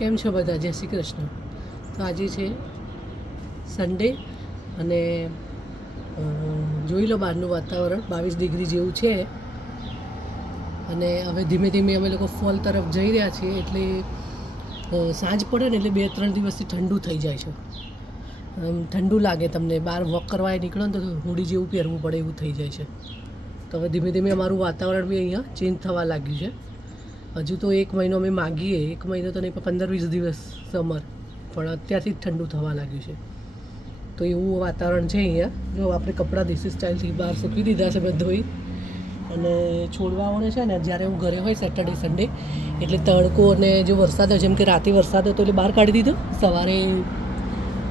કેમ છો બધા? જય શ્રી કૃષ્ણ. તો આજે છે સન્ડે અને જોઈ લો બહારનું વાતાવરણ 22 ડિગ્રી જેવું છે અને હવે ધીમે ધીમે અમે લોકો ફોલ તરફ જઈ રહ્યા છીએ. એટલે સાંજ પડે ને એટલે 2-3 દિવસથી ઠંડુ થઈ જાય છે. ઠંડુ લાગે તમને, બહાર વોક કરવા નીકળો ને તો હુડી જેવું પહેરવું પડે એવું થઈ જાય છે. તો હવે ધીમે ધીમે અમારું વાતાવરણ બી અહીંયા ચેન્જ થવા લાગ્યું છે. હજુ તો 1 મહિનો અમે માગીએ, 1 મહિનો તો નહીં પણ 15-20 દિવસ સમર, પણ અત્યારથી જ ઠંડુ થવા લાગ્યું છે. તો એવું વાતાવરણ છે અહીંયા. જો આપણે કપડાં દેશી સ્ટાઇલથી બહાર સૂકવી દીધા છે બધોય. અને છોડવાઓને છે ને જ્યારે હું ઘરે હોય સેટરડે સન્ડે એટલે તડકો અને જો વરસાદ હોય, જેમ કે રાતે વરસાદ હતો એટલે બહાર કાઢી દીધો, સવારે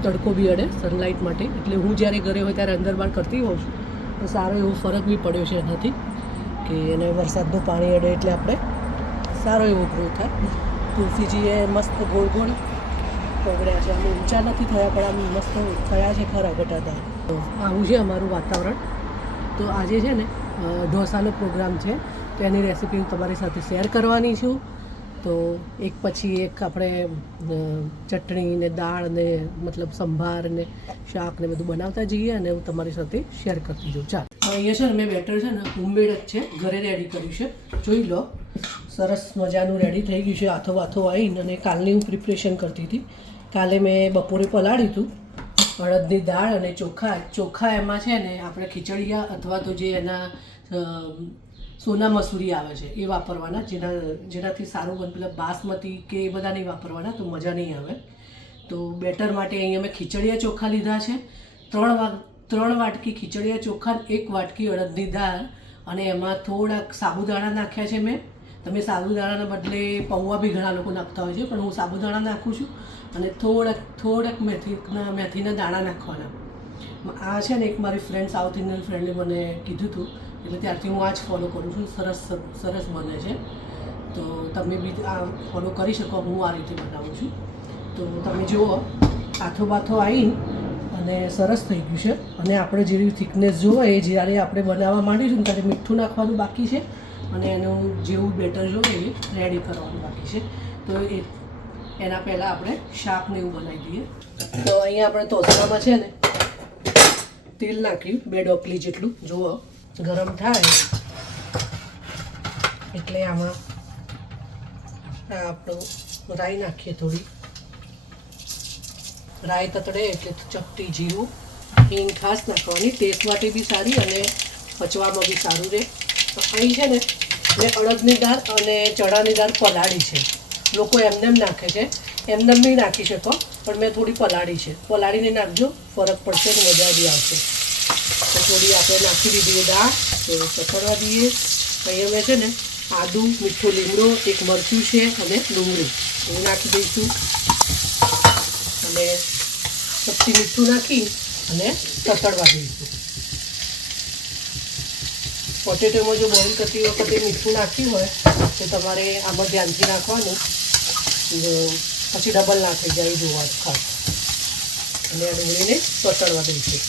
તડકો બી અડે સનલાઇટ માટે. એટલે હું જ્યારે ઘરે હોય ત્યારે અંદર બહાર કરતી હોઉં છું. તો સારો એવો ફરક બી પડ્યો છે એનાથી કે એને વરસાદનું પાણી અડે એટલે આપણે સારો એવો ગ્રો થાય. તુલસીજીએ મસ્ત ગોળ ગોળ પગડ્યા છે, આમ ઊંચા નથી થયા પણ આમ મસ્ત થયા છે ખરા ઘટાતા. આવું છે અમારું વાતાવરણ. તો આજે છે ને ઢોસાનો પ્રોગ્રામ છે, તો એની રેસીપી હું તમારી સાથે શેર કરવાની છું. તો એક પછી એક આપણે ચટણી ને દાળ ને મતલબ સંભાર ને શાક ને બધું બનાવતા જઈએ અને હું તમારી સાથે શેર કરતી જાઉં. ચાલો, અહીંયા છે ને મેં બેટર છે ને હોમમેડ જ છે, ઘરે રેડી કર્યું છે. જોઈ લો, સરસ મજાનું રેડી થઈ ગયું છે. હાથો વાથો આવીને અને કાલની હું પ્રિપરેશન કરતી હતી. કાલે મેં બપોરે પલાળ્યું હતું અડદની દાળ અને ચોખા એમાં છે ને આપણે ખીચડિયા અથવા તો જે એના સોના મસૂરી આવે છે એ વાપરવાના, જેનાથી સારું બને. પેલા બાસમતી કે એ બધા નહીં વાપરવાના, તો મજા નહીં આવે. તો બેટર માટે અહીંયા મેં ખીચડિયા ચોખા લીધા છે, 3 વાટકી ખીચડિયા ચોખા, 1 વાટકી અડદની દાળ અને એમાં થોડાક સાબુદાણા નાખ્યા છે મેં. તમે સાબુદાણાના બદલે પૌવા બી ઘણા લોકો નાખતા હોય છે, પણ હું સાબુદાણા નાખું છું. અને થોડાક મેથીના દાણા નાખવાના. આ છે ને એક મારી ફ્રેન્ડ, સાઉથ ઇન્ડિયન ફ્રેન્ડે મને કીધું હતું, એટલે ત્યારથી હું આ જ ફોલો કરું છું. સરસ બને છે. તો તમે બી આ ફોલો કરી શકો. હું આ રીતે બનાવું છું. તો તમે જુઓ, આથો બાથો આવી અને સરસ થઈ ગયું છે. અને આપણે જેવી થિકનેસ જોવો એ જ્યારે આપણે બનાવવા માંડીશું ત્યારે મીઠું નાખવાનું બાકી છે અને એનું જેવું બેટર જોઈએ એ રેડી કરવાનું બાકી છે. તો એના પહેલાં આપણે શાકને એવું બનાવી દઈએ. તો અહીંયા આપણે તોસરામાં છે ને તેલ નાખ્યું 2 ડોકલી જેટલું. જુઓ, ગરમ થાય એટલે આમાં આપણું રાઈ નાખીએ. થોડી રાઈ તતડે એટલે ચપટી જીરું, હિંગ ખાસ નાખવાની, ટેસ્ટ માટે બી સારી અને પચવામાં બી સારું રહે. તો અહીં છે ને મેં અડદની દાળ અને ચણાની દાળ પલાળી છે. લોકો એમને નાખે છે, એમને નહીં નાખી શકો, પણ મેં થોડી પલાળી છે. પલાળીને નાખજો, ફરક પડશે તો મજા બી આવશે. તો થોડી આપણે નાખી દીધી દાળ, થોડું ચતરવા દઈએ. અહીંયા મેં છે ને આદુ, મીઠો લીમડો, 1 મરચું છે અને ડુંગળી એવું નાખી દઈશું. અને ચપટી મીઠું નાખી અને તતડવા દઈશું. પોટેટોમાં જો બોઇલ કરતી વખતે મીઠું નાખ્યું હોય તો તમારે આમાં ધ્યાનથી નાખવાનું, પછી ડબલ ના થઈ જાય જોવા ખાસ. અને આ ડુંગળીને તતડવા દઈશું.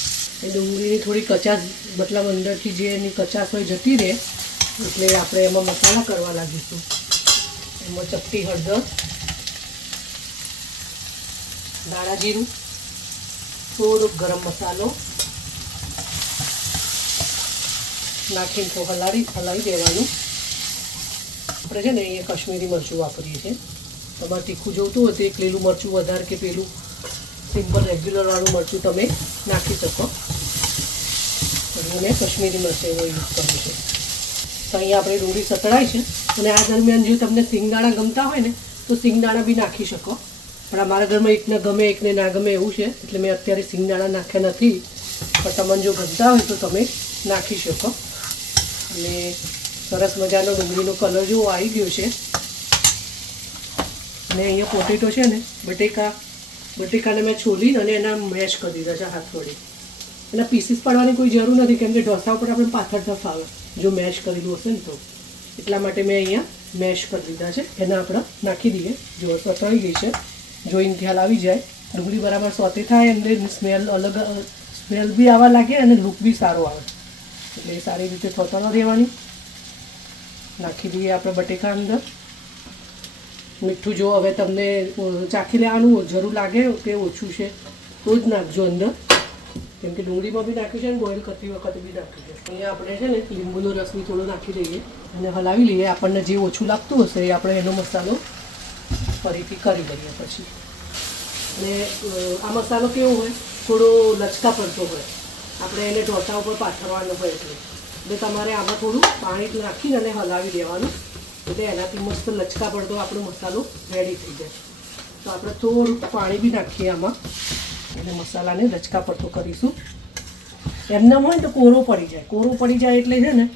એ ડુંગળીની થોડી કચાશ, મતલબ અંદરથી જે એની કચાશ હોય જતી રહે, એટલે આપણે એમાં મસાલા કરવા લાગીશું. એમાં ચપટી હળદર, ધાણા જીરું, થોડોક ગરમ મસાલો નાખીને તો હલાવી દેવાનું. આપણે છે ને અહીંયા કશ્મીરી મરચું વાપરીએ છીએ. તમારે તીખું જોઈતું હોય તો 1 લીલું મરચું વધારે કે પેલું સિમ્પલ રેગ્યુલરવાળું મરચું તમે નાખી શકો. મેં કશ્મીરી મરચાં એવો યુઝ કર્યું છે. તો અહીંયા આપણે ડુંગળી સતળાય છે અને આ દરમિયાન જો તમને સિંગદાણા ગમતા હોય ને તો સિંગદાણા બી નાખી શકો. પણ અમારા ઘરમાં એકને ગમે એકને ના ગમે એવું છે, એટલે મેં અત્યારે સિંગદાણા નાખ્યા નથી. પણ તમને જો ગમતા હોય તો તમે નાખી શકો. અને સરસ મજાનો ડુંગળીનો કલર જેવો આવી ગયો છે. અને અહીંયા પોટેટો છે ને બટેકાને મેં છોલીને અને એના મેશ કરી દીધા છે હાથ વડે. એના પીસીસ પાડવાની કોઈ જરૂર નથી, કેમ કે ઢોસા ઉપર આપણે પાથર ન ફાવે જો મેશ કરેલું હશે ને તો. એટલા માટે મેં અહીંયા મેશ કરી દીધા છે. એને આપણે નાખી દઈએ. જો સતળાઈ ગઈ છે, જોઈને ખ્યાલ આવી જાય. ડુંગળી બરાબર સોતે થાય અને સ્મેલ બી આવવા લાગે અને લુક બી સારો આવે. એટલે એ સારી રીતે થતા દેવાની. નાખી દઈએ આપણે બટેકા અંદર. મીઠું જો હવે તમને ચાખી લેવાનું જરૂર લાગે કે ઓછું છે તો જ નાખજો અંદર, કેમ કે ડુંગળીમાં બી નાખ્યું છે ને બોઇલ કરતી વખતે બી નાખ્યું છે. અહીંયા આપણે છે ને લીંબુનો રસ બી થોડો નાખી દઈએ અને હલાવી લઈએ. આપણને જે ઓછું લાગતું હશે એ આપણે એનો મસાલો ફરીથી કરી દઈએ પછી. અને આ મસાલો કેવો હોય, થોડો લચકા પડતો હોય, આપણે એને ઢોસા ઉપર પાથરવાનો હોય એટલે તમારે આમાં થોડું પાણી નાખીને અને હલાવી દેવાનું, એટલે એનાથી મસ્ત લચકા પડતો આપણો મસાલો રેડી થઈ જાય. તો આપણે થોડું પાણી બી નાખીએ આમાં એટલે મસાલાને લચકા પડતો કરીશું. એમનામ હોય ને તો કોરો પડી જાય, કોરો પડી જાય એટલે છે ને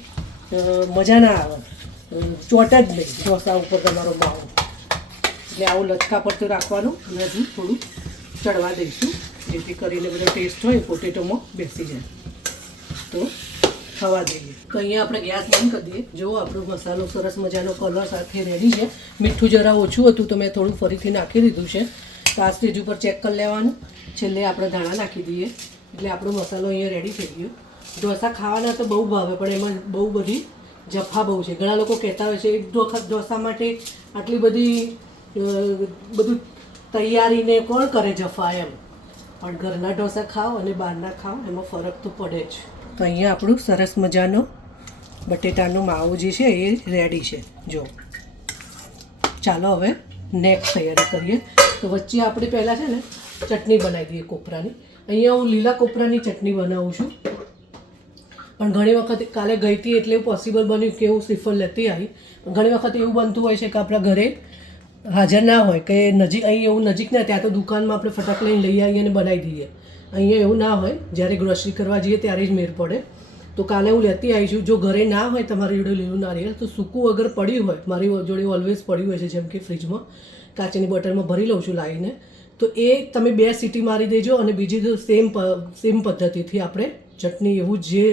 મજા ના આવે, ચોટ જ નહીં ઢોસા ઉપર તમારો માવો. એટલે આવું લચકા પડતું રાખવાનું અને હજુ થોડું ચડવા દઈશું જેથી કરીને બધો ટેસ્ટ હોય પોટેટોમાં બેસી જાય. તો થવા દઈએ. તો અહીંયા આપણે ગેસ બંધ કરી દઈએ. જો આપણો મસાલો સરસ મજાનો કલર સાથે રેડી છે. મીઠું જરા ઓછું હતું તો મેં થોડું ફરીથી નાખી દીધું છે. તો આ સ્ટેજ ઉપર ચેક કરી લેવાનું. છેલ્લે આપણે ધાણા નાખી દઈએ એટલે આપણો મસાલો અહીંયા રેડી થઈ ગયો. ઢોસા ખાવાના તો બહુ ભાવે પણ એમાં બહુ બધી જફા બહુ છે. ઘણા લોકો કહેતા હોય છે એક ઢોસા માટે આટલી બધી બધું તૈયારીને કોણ કરે જફા એમ, પણ ઘરના ઢોસા ખાઓ અને બહારના ખાઓ એમાં ફરક તો પડે જ. તો અહીંયા આપણું સરસ મજાનો બટેટાનો માવો જે છે એ રેડી છે. જો ચાલો હવે નેક્સ્ટ તૈયારી કરીએ. તો વચ્ચે આપણે પહેલાં છે ને ચટણી બનાવી દઈએ કોપરાની. અહીંયા હું લીલા કોપરાની ચટણી બનાવું છું, પણ ઘણી વખત કાલે ગઈ હતી એટલે એવું પોસિબલ બન્યું કે હું શ્રીફળ લેતી આવી. ઘણી વખત એવું બનતું હોય છે કે આપણા ઘરે હાજર ના હોય કે નજીક, અહીં એવું નજીક ના, ત્યાં તો દુકાનમાં આપણે ફટાક લઈને લઈ આવીએ અને બનાવી દઈએ. અહીંયા એવું ના હોય, જ્યારે ગ્રોસરી કરવા જઈએ ત્યારે જ મેળ પડે. તો કાલે હું લેતી આવી છું. જો ઘરે ના હોય તમારી જોડે લીલું નારિયેળ તો સૂકું અગર પડ્યું હોય, મારી જોડે ઓલવેઝ પડ્યું હોય છે, જેમ કે ફ્રીજમાં કાચની બોટલમાં ભરી લઉં છું લાવીને, તો એ તમે 2 સીટી મારી દેજો. અને બીજી તો સેમ પદ્ધતિથી આપણે ચટણી એવું જે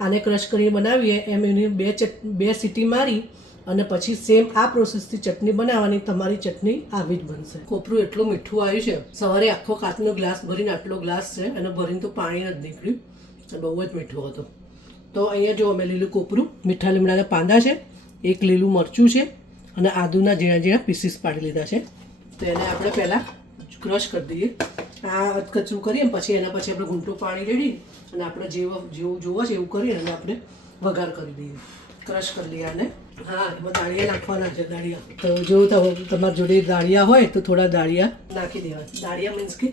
આને ક્રશ કરીને બનાવીએ એમ એની 2 સીટી મારી અને પછી સેમ આ પ્રોસેસથી ચટણી બનાવવાની. તમારી ચટણી આવી જ બનશે. કોપરું એટલું મીઠું આવ્યું છે, સવારે આખો કાચનો ગ્લાસ ભરીને આટલો ગ્લાસ છે અને ભરીને તો પાણી જ નીકળ્યું, બહુ જ મીઠું હતું. તો અહીંયા જો અમે લીલું કોપરું, મીઠા લીમડાના પાંદા છે, એક લીલું મરચું છે અને આદુના ઝીણા ઝીણા પીસીસ પાડી લીધા છે. તો એને આપણે પહેલાં ક્રશ કરી દઈએ. આ અધકચરું કરીએ પછી એના પછી આપણે ઘૂંટું પાણી રેડી અને આપણે જેવું જોવો છે એવું કરીએ અને આપણે વઘાર કરી દઈએ. ક્રશ કરી લઈએ આને. હા, એમાં દાળિયા નાખવાના છે. દાળિયા તો જો તમારી જોડે દાળિયા હોય તો થોડા દાળિયા નાખી દેવા. દાળિયા મીન્સ કે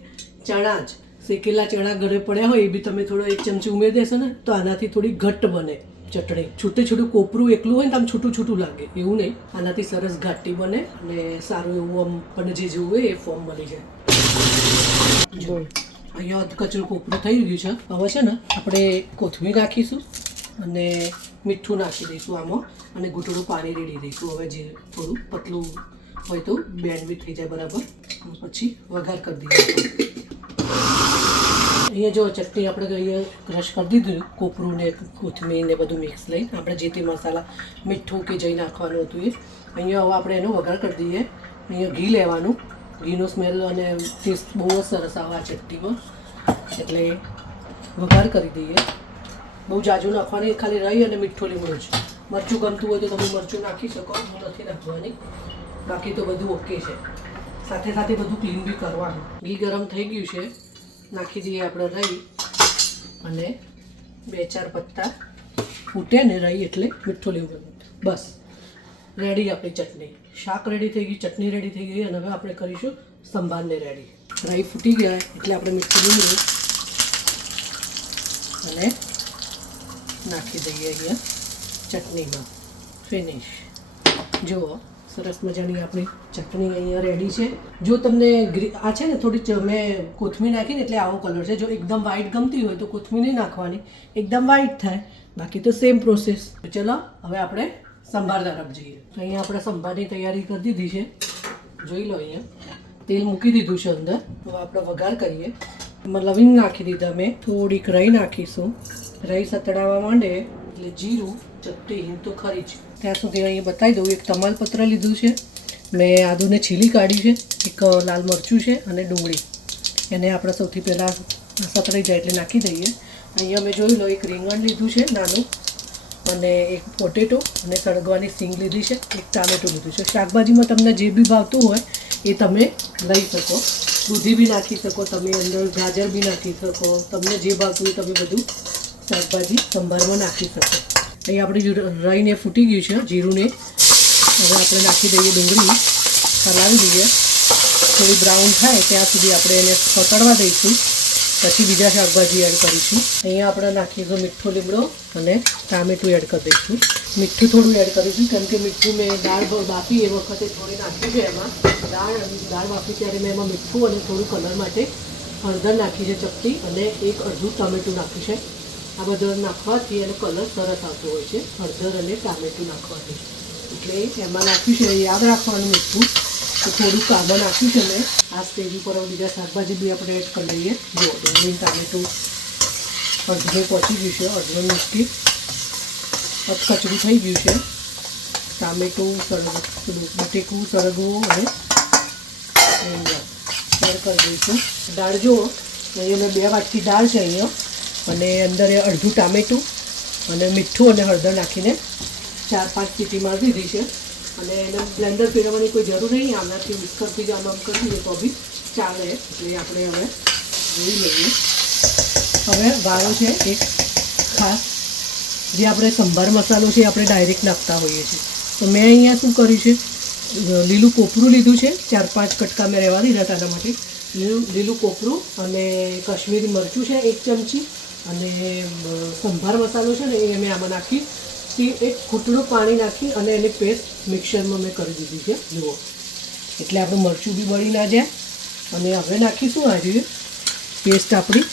ચણા જ, શેકેલા ચણા ઘરે પડ્યા હોય એ બી તમે થોડો 1 ચમચી ઉમેરી દેશો ને તો આનાથી થોડી ઘટ્ટ બને ચટણી. છૂટું કોપરું એકલું હોય ને તો આમ છૂટું લાગે, એવું નહીં. આનાથી સરસ ઘાટી બને અને સારું એવું આમ આપણને જે જોવું હોય એ ફોર્મ મળી જાય. જો અહીંયા અધકચરું કોપરું થઈ ગયું છે. હવે છે ને આપણે કોથમીર નાખીશું અને મીઠું નાખી દઈશું આમાં અને ઘૂંટડું પાણી રેડી દઈશું. હવે જે થોડું પતલું હોય તો બેન્ડ બી થઈ જાય બરાબર. પછી વઘાર કરી દઈશું. અહીંયા જો ચટણી આપણે અહીંયા ક્રશ કરી દીધું, કોપરું ને કોથમીર ને બધું મિક્સ લઈને આપણે જે તે મસાલા મીઠું કે જઈ નાખવાનું હતું એ. અહીંયા હવે આપણે એનો વઘાર કરી દઈએ. અહીંયા ઘી લેવાનું. ઘીનો સ્મેલ અને ટેસ્ટ બહુ જ સરસ આવે આ ચટણીમાં, એટલે વઘાર કરી દઈએ. બહુ જાજુ નાખવાની, ખાલી રહી અને મીઠું લીમડું જ. મરચું ગમતું હોય તો તમે મરચું નાખી શકો, હું નથી નાખવાની. બાકી તો બધું ઓકે છે. સાથે સાથે બધું ક્લીન બી કરવાનું. ઘી ગરમ થઈ ગયું છે, નાખી દઈએ આપણે રહી અને 2-4 પત્તા ફૂટે ને રહી એટલે મીઠું લીમડું. બસ રેડી આપણી ચટણી. શાક રેડી થઈ ગયું, ચટણી રેડી થઈ ગઈ અને હવે આપણે કરીશું સંભારને રેડી. રાઈ ફૂટી ગયા એટલે આપણે મીઠું લીમડું અને નાખી દઈએ અહીંયા ચટણીમાં. ફિનિશ. જુઓ સરસ મજાની આપણી ચટણી અહીંયા રેડી છે. જો તમને આ છે ને થોડી મેં કોથમીર નાખીને એટલે આવો કલર છે. જો એકદમ વ્હાઈટ ગમતી હોય તો કોથમીર નહીં નાખવાની, એકદમ વ્હાઈટ થાય. બાકી તો સેમ પ્રોસેસ. ચલો હવે આપણે સંભાર તરફ જઈએ. તો અહીંયા આપણે સંભારની તૈયારી કરી દીધી છે. જોઈ લો, અહીંયા તેલ મૂકી દીધું છે અંદર. હવે આપણે વઘાર કરીએ. એમાં લવિંગ નાખી દીધા મેં, થોડીક રાઈ નાખીશું. રાઈ સતડાવવા માંડે એટલે જીરું, ચપટી હિંગ તો ખરી જ. ત્યાં સુધી અહીંયા બતાવી દઉં, એક તમાલપત્ર લીધું છે મેં, આદુને છીલી કાઢી છે, એક લાલ મરચું છે અને ડુંગળી. એને આપણે સૌથી પહેલાં સતડાઈ જાય એટલે નાખી દઈએ. અહીંયા મેં જોઈ લો એક રીંગણ લીધું છે નાનું અને એક પોટેટો અને સળગવાની સિંગ લીધી છે, એક ટામેટું લીધું છે. શાકભાજીમાં તમને જે બી ભાવતું હોય એ તમે લઈ શકો. દૂધી બી નાખી શકો તમે, અંદર ગાજર બી નાખી શકો. તમને જે ભાવતું હોય તમે બધું શાકભાજી સંભારમાં નાખી શકો. અહીં આપણે રાઈને ફૂટી ગયું છે, જીરુંને. હવે આપણે નાખી દઈએ ડુંગળી, હલાવી દઈએ. થોડી બ્રાઉન થાય ત્યાં સુધી આપણે એને પકડવા દઈશું. પછી બીજા શાકભાજી એડ કરીશું. અહીંયા આપણે નાખીશું મીઠો લીમડો અને ટામેટું એડ કરી દઈશું. મીઠું થોડું એડ કરીશું કેમ કે મીઠું મેં દાળ બાફી એ વખતે થોડી નાખ્યું છે. એમાં દાળ બાફી ત્યારે મેં એમાં મીઠું અને થોડું કલર માટે હળદર નાખી છે ચપટી, અને એક અડધું ટામેટું નાખ્યું છે. આ બધું નાખવાથી એનો કલર સરસ આવતો હોય છે, હળદર અને ટામેટું નાખવાથી. એટલે એમાં નાખ્યું છે, યાદ રાખવાનું મીઠું. તો થોડુંક આમાં નાખ્યું છે મેં. આ સ્ટેજ ઉપર બીજા શાકભાજી બી આપણે એડ કરી લઈએ. જો ડુંગળી ટામેટું અડધું પહોંચી ગયું છે, અડધું મૂકી કચરું થઈ ગયું છે. ટામેટું બટેકું સળગવું અને એડ કરી દઈશું. દાળ જુઓ, અહીંયા મેં 2 વાટકી દાળ છે અહીંયા, અને અંદર અડધું ટામેટું અને મીઠું અને હળદર નાખીને 4-5 સીટી મારી દીધી છે. અને એને બ્લેન્ડર ફેરવવાની કોઈ જરૂર નહીં. આનાથી મિક્સરથી જ આમ કરી દઈએ તો બી ચાલે. એટલે આપણે હવે જોઈ લઈએ. હવે વારો છે એક ખાસ, જે આપણે સંભાર મસાલો છે આપણે ડાયરેક્ટ નાખતા હોઈએ છીએ. તો મેં અહીંયા શું કર્યું છે, લીલું કોપરું લીધું છે. 4-5 કટકા મેં રહેવા દીધા હતા એના માટે. લીલું કોપરું અને કાશ્મીરી મરચું છે 1 ચમચી, અને સંભાર મસાલો છે ને એ મેં આમાં નાખી. એક ઘૂંટણું પાણી નાખી અને એની પેસ્ટ મિક્સરમાં મેં કરી દીધી છે. જુઓ, એટલે આપણું મરચું બી બળી ના જાય. અને હવે નાખીશું આજે પેસ્ટ આપણી.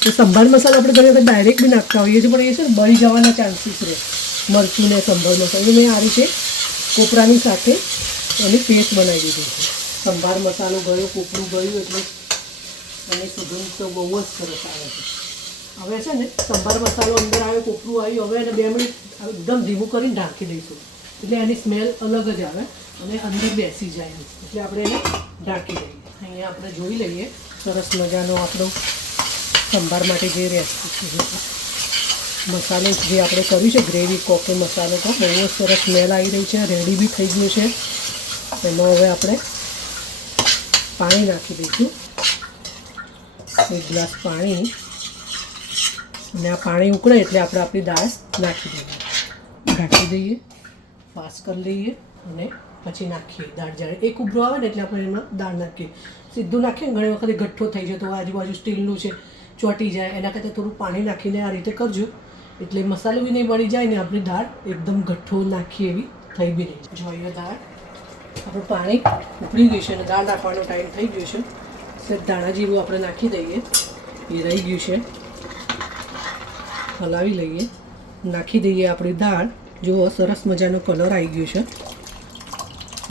તો સંભાર મસાલો આપણે ઘણી વખત ડાયરેક્ટ બી નાખતા હોઈએ છીએ, પણ એ છે ને બળી જવાના ચાન્સીસ રહે. મરચું ને સંભાર મસાલો મેં આ રીતે કોપરાની સાથે એની પેસ્ટ બનાવી દીધી છે. સંભાર મસાલો ગયો, કોપરું ગયું, એટલે એની સુગંધ તો બહુ જ સરસ આવે છે. હવે છે ને સંભાર મસાલો અંદર આવ્યો, કોપરું આવ્યું. હવે એને 2 મિનિટ એકદમ ધીમું કરીને ઢાંકી દઈશું, એટલે એની સ્મેલ અલગ જ આવે અને અંદર બેસી જાય. એટલે આપણે એને ઢાંકી દઈએ. અહીંયા આપણે જોઈ લઈએ સરસ મજાનો આપણો સંભાર માટે જે રેસીપી છે, મસાલો જે આપણે કર્યું છે ગ્રેવી કોકો મસાલો, તો બહુ જ સરસ સ્મેલ આવી રહી છે. રેડી બી થઈ ગયું છે. એમાં હવે આપણે પાણી નાખી દઈશું, 1 ગ્લાસ પાણી. અને આ પાણી ઉકળે એટલે આપણે આપણી દાળ નાખી દઈએ. ઢાંકી દઈએ, ફાસ્ટ કરી લઈએ અને પછી નાખીએ દાળ. જ્યારે એક ઉભરો આવે ને એટલે આપણે એમાં દાળ નાખીએ. સીધું નાખીએ ઘણી વખત ગઠ્ઠો થઈ જાય, તો આજુબાજુ સ્ટીલનું છે ચોંટી જાય. એના કરતાં થોડું પાણી નાખીને આ રીતે કરજો, એટલે મસાલો બી નહીં બળી જાય ને આપણી દાળ એકદમ ગઠ્ઠો નાખીએ એવી થઈ બી નહીં. જો અહીંયા દાળ આપણું પાણી ઉકળી ગયું છે અને દાળ નાખવાનો ટાઈમ થઈ ગયો છે. સિર્ફ ધાણા જીરું આપણે નાખી દઈએ, એ રહી ગયું છે. હલાવી લઈએ, નાખી દઈએ આપણી દાળ. જુઓ સરસ મજાનો કલર આવી ગયો છે.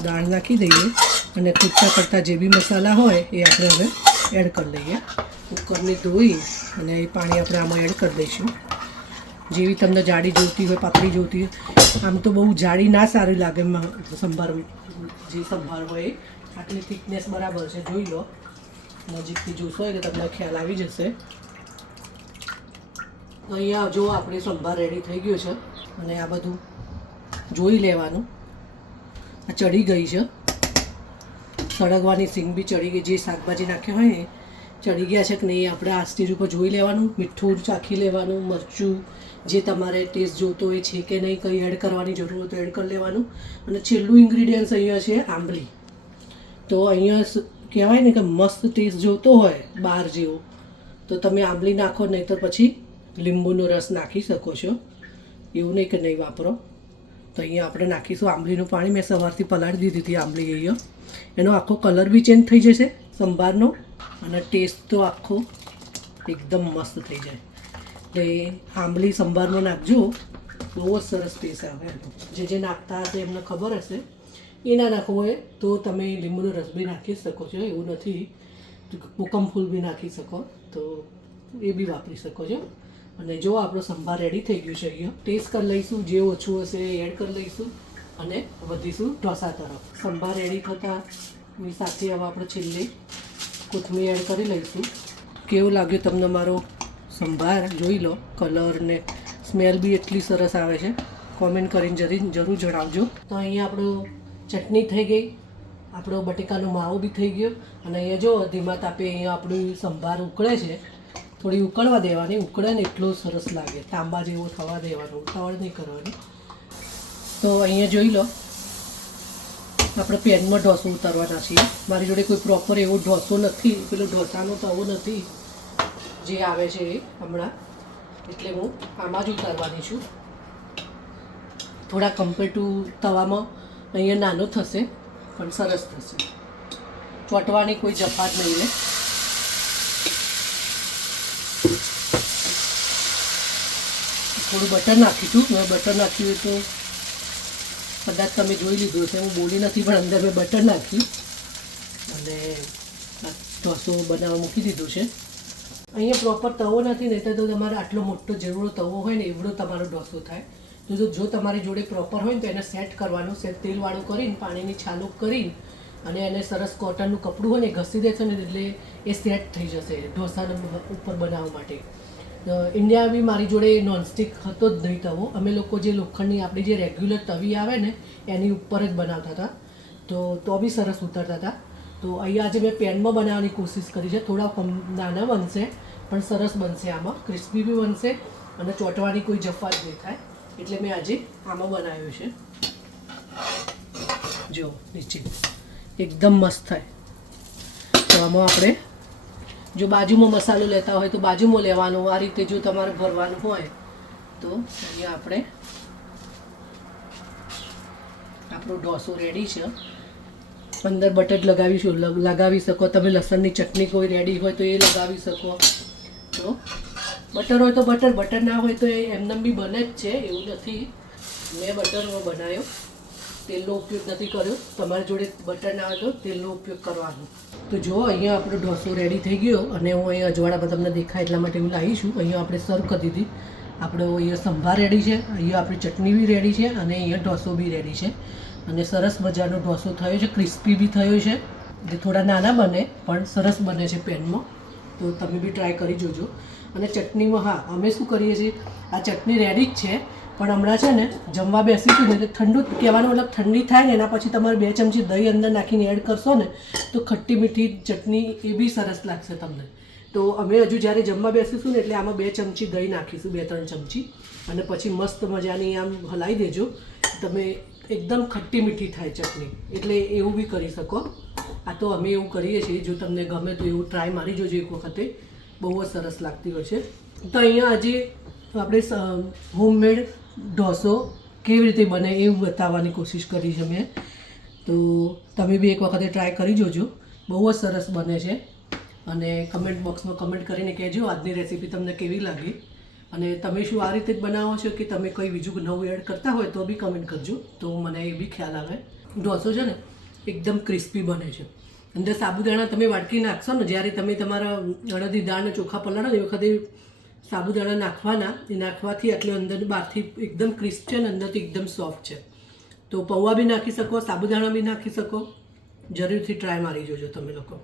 દાળ નાખી દઈએ અને કૂચા કરતાં જે બી મસાલા હોય એ આપણે હવે એડ કરી લઈએ. કુકરને ધોઈ અને એ પાણી આપણે આમાં એડ કરી દઈશું. જેવી તમને જાડી જોઈતી હોય, પાતળી જોઈતી હોય. આમ તો બહુ જાડી ના સારી લાગે સંભાર, જે સંભાર હોય આટલી થિકનેસ બરાબર છે. જોઈ લો, નજીકથી જોશો એટલે તમને ખ્યાલ આવી જશે. અહીંયા જો આપણે સંભાર રેડી થઈ ગયો છે, અને આ બધું જોઈ લેવાનું. આ ચડી ગઈ છે, સળગવાની સિંગ બી ચડી ગઈ. જે શાકભાજી નાખ્યા હોય ને ચડી ગયા છે કે નહીં આપણે આ સ્ટેજ ઉપર જોઈ લેવાનું. મીઠું ચાખી લેવાનું, મરચું જે તમારે ટેસ્ટ જોતો હોય છે કે નહીં, કંઈ એડ કરવાની જરૂર હોય તો એડ કરી લેવાનું. અને છેલ્લું ઇન્ગ્રીડિયન્ટ્સ અહીંયા છે આંબલી. તો અહીંયા કહેવાય ને કે મસ્ત ટેસ્ટ જોતો હોય બહાર જેવો, તો તમે આંબલી નાખો, નહીં તો પછી લીંબુનો રસ નાખી શકો છો. એવું નહીં કે નહીં વાપરો. તો અહીંયા આપણે નાખીશું આંબલીનું પાણી. મેં સવારથી પલાળી દીધી હતી આંબલી. અહીંયા એનો આખો કલર બી ચેન્જ થઈ જશે સંભારનો, અને ટેસ્ટ તો આખો એકદમ મસ્ત થઈ જાય. એટલે આંબલી સંભારમાં નાખજો, બહુ જ સરસ ટેસ્ટ આવે. જે નાખતા હશે એમને ખબર હશે. એ ના નાખવું હોય તો તમે લીંબુનો રસ બી નાખી શકો છો, એવું નથી. કોકમ ફૂલ બી નાખી શકો, તો એ બી વાપરી શકો છો. અને જો આપણો સંભાર રેડી થઈ ગયું છે. અહીંયા ટેસ્ટ કરી લઈશું, જે ઓછું હશે એ એડ કરી લઈશું અને વધીશું ઢોસા તરફ. સંભાર રેડી થતાંની સાથે હવે આપણે છેલ્લે કોથમીર એડ કરી લઈશું. કેવું લાગ્યું તમને મારો સંભાર? જોઈ લો, કલર ને સ્મેલ બી એટલી સરસ આવે છે. કોમેન્ટ કરીને જરૂર જણાવજો. તો અહીંયા આપણું ચટણી થઈ ગઈ, આપણો બટેકાનો માવો બી થઈ ગયો. અને અહીંયા જો ધીમા તાપે અહીંયા આપણું સંભાર ઉકળે છે. થોડી ઉકળવા દેવાની, ઉકળે ને એટલું સરસ લાગે. તાંબા જેવો થવા દેવાનું, ઉતાવળ નહીં કરવાની. તો અહીંયા જોઈ લો, આપણે પેનમાં ઢોસો ઉતારવાના છીએ. મારી જોડે કોઈ પ્રોપર એવો ઢોસો નથી, પેલો ઢોસાનો તવો નથી જે આવે છે એ હમણાં, એટલે હું આમાં જ ઉતારવાની છું. થોડા કમ્પેર ટુ તવામાં અહીંયા નાનો થશે પણ સરસ થશે. ચોંટવાની કોઈ જફાત નહીં લે. થોડું બટર નાખીશું. મેં બટર નાખ્યું તો કદાચ તમે જોઈ લીધું હશે, હું બોલી નથી પણ અંદર મેં બટર નાખ્યું અને ઢોસો બનાવવા મૂકી દીધું છે. અહીંયા પ્રોપર તવો નથી, નહીં તો તમારે આટલો મોટો જેવડો તવો હોય ને એવડો તમારો ઢોસો થાય. તો જો તમારી જોડે પ્રોપર હોય ને તો એને સેટ કરવાનું, તેલવાળું કરીને પાણીની છાલુક કરીને અને એને સરસ કોટનનું કપડું હોય ને ઘસી દેશો ને એટલે એ સેટ થઈ જશે ઢોસાના ઉપર બનાવવા માટે. ઇન્ડિયા બી મારી જોડે નોનસ્ટિક હતો જ નહીં તવો. અમે લોકો જે લોખંડની આપણી જે રેગ્યુલર તવી આવે ને એની ઉપર જ બનાવતા હતા, તો બી સરસ ઉતરતા હતા. તો અહીંયા આજે મેં પેનમાં બનાવવાની કોશિશ કરી છે. થોડા નાના બનશે પણ સરસ બનશે, આમાં ક્રિસ્પી બી બનશે અને ચોંટવાની કોઈ જફા જ નહીં થાય. એટલે મેં આજે આમાં બનાવ્યું છે. જો નીચે એકદમ મસ્ત થાય. તો આમાં આપણે જો બાજુમાં મસાલો લેતા હોય તો બાજુમાં લેવાનો. આ રીતે જો તમારે ભરવાનું હોય તો અહીંયા આપણે આપણો ઢોસો રેડી છે. અંદર બટર લગાવી શકો તમે. લસણની ચટણી કોઈ રેડી હોય તો એ લગાવી શકો. તો બટર હોય તો બટર ના હોય તો એ એમનેમ બી બને જ છે, એવું નથી. મેં બટરનો બનાવ્યો, તેલનો ઉપયોગ નથી કર્યો. તમારી જોડે બટર ના હોય તો તેલનો ઉપયોગ કરવાનો. તો જો અહીંયા આપણો ઢોસો રેડી થઈ ગયો અને હું અહીંયા અજવાળામાં તમને દેખાય એટલા માટે હું લાવી છું. અહીંયા આપણે સર્વ કરી દીધી. આપણો અહીંયા સંભાર રેડી છે, અહીંયા આપણી ચટણી બી રેડી છે અને અહીંયા ઢોસો બી રેડી છે. અને સરસ મજાનો ઢોસો થયો છે, ક્રિસ્પી બી થયો છે. જે થોડા નાના બને પણ સરસ બને છે પેનમાં. તો તમે બી ટ્રાય કરી જોજો. અને ચટણીમાં હા, અમે શું કરીએ છીએ, આ ચટણી રેડી જ છે પણ હમણાં છે ને જમવા બેસીશું ને તો ઠંડુ કહેવાનો મતલબ ઠંડી થાય ને એના પછી તમારે 2 ચમચી દહીં અંદર નાખીને એડ કરશો ને તો ખટ્ટી મીઠી ચટણી એ બી સરસ લાગશે તમને. તો અમે હજુ જ્યારે જમવા બેસીશું ને એટલે આમાં 2 ચમચી દહીં નાખીશું, 2-3 ચમચી, અને પછી મસ્ત મજાની આમ હલાવી દેજો. તમે એકદમ ખટ્ટી મીઠી થાય ચટણી, એટલે એવું બી કરી શકો. આ તો અમે એવું કરીએ છીએ. જો તમને ગમે તો એવું ટ્રાય મારી જોજો એક વખતે, બહુ જ સરસ લાગતી હોય છે. તો અહીંયા આજે આપણે હોમમેડ ઢોસો કેવી રીતે બને એવું બતાવવાની કોશિશ કરી છે મેં. તો તમે બી એક વખતે ટ્રાય કરી જોજો, બહુ જ સરસ બને છે. અને કમેન્ટ બોક્સમાં કમેન્ટ કરીને કહેજો આજની રેસીપી તમને કેવી લાગી. અને તમે શું આ રીતે જ બનાવો છો કે તમે કંઈ બીજું નવું એડ કરતા હોય તો બી કમેન્ટ કરજો, તો મને એ બી ખ્યાલ આવે. ઢોસો છે ને એકદમ ક્રિસ્પી બને છે. અંદર સાબુદાણા તમે વાટકી નાખશો ને, જ્યારે તમે તમારા અડદની દાળ અને ચોખા પલાળો ને એ વખતે સાબુદાણા નાખવાના. એ નાખવાથી એટલે અંદર બહારથી એકદમ ક્રિસ્પ છે ને અંદરથી એકદમ સોફ્ટ છે. તો પૌવા બી નાખી શકો, સાબુદાણા બી નાખી શકો. જરૂરથી ટ્રાય મારી જોજો તમે લોકો.